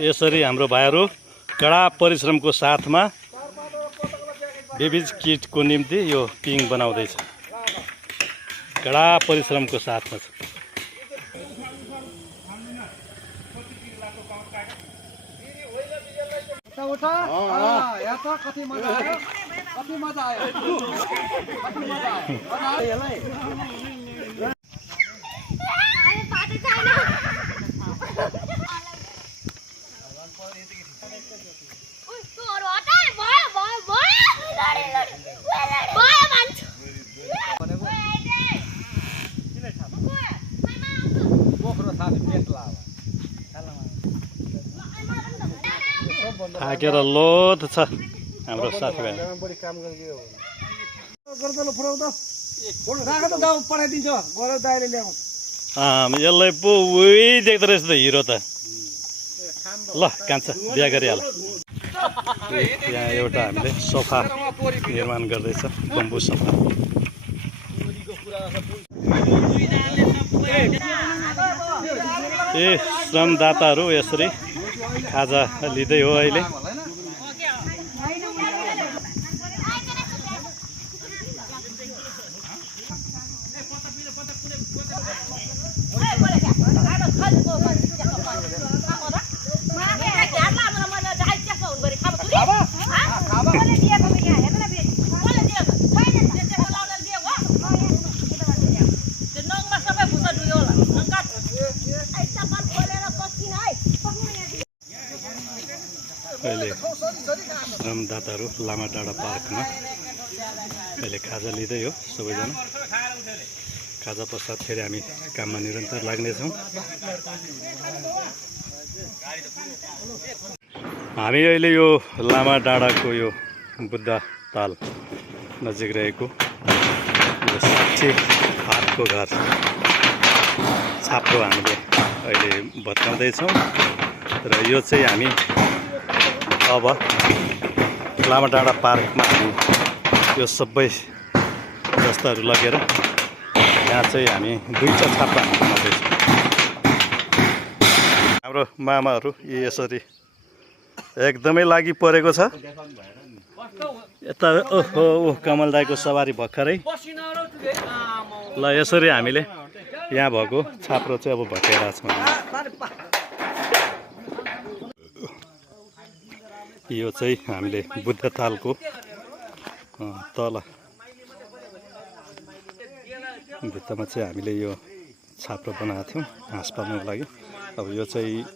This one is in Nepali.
यसरी हाम्रो भाइहरू कडा परिश्रमको साथमा बेबिज किटको निम्ति यो पिङ बनाउँदैछ। कडा परिश्रमको साथमा छ। थाकेर लोध छ हाम्रो साथीभाइ। यसलाई पो उही देख्दो रहेछ त हिरो त। ल कान्छ बिहा गरिहाल। यहाँ एउटा हामीले सोफा निर्माण गर्दैछ, बम्बु सोफा। श्रमदाताहरू यसरी खाजा लिँदै हो अहिले। अहिले श्रमदाताहरू लामाडाँडा पार्कमा अहिले खाजा लिँदै हो सबैजना। खाजा पश्चात फेरि हामी काममा निरन्तर लाग्नेछौँ। हामी अहिले यो लामाडाँडाको यो बुद्ध ताल नजिक रहेको यो 60 हातको घर छाप्रो हामीले अहिले भत्काउँदैछौँ। र यो चाहिँ हामी अब लामाडाँडा पार्कमा हामी यो सबै जस्ताहरू लगेर यहाँ चाहिँ हामी दुईटा छाप्रा बनाउँदैछौँ। हाम्रो मामाहरू यसरी एकदमै लागि परेको छ। यता ओहो कमल दाईको सवारी भर्खरै। ल यसरी हामीले यहाँ भएको छाप्रो चाहिँ अब भत्काइरहेको छौँ। यो चाहिँ हामीले बुद्ध तालको तल भित्तामा चाहिँ हामीले यो छाप्रो बनाएको थियौँ हाँस पाल्नुको लागि। अब यो चाहिँ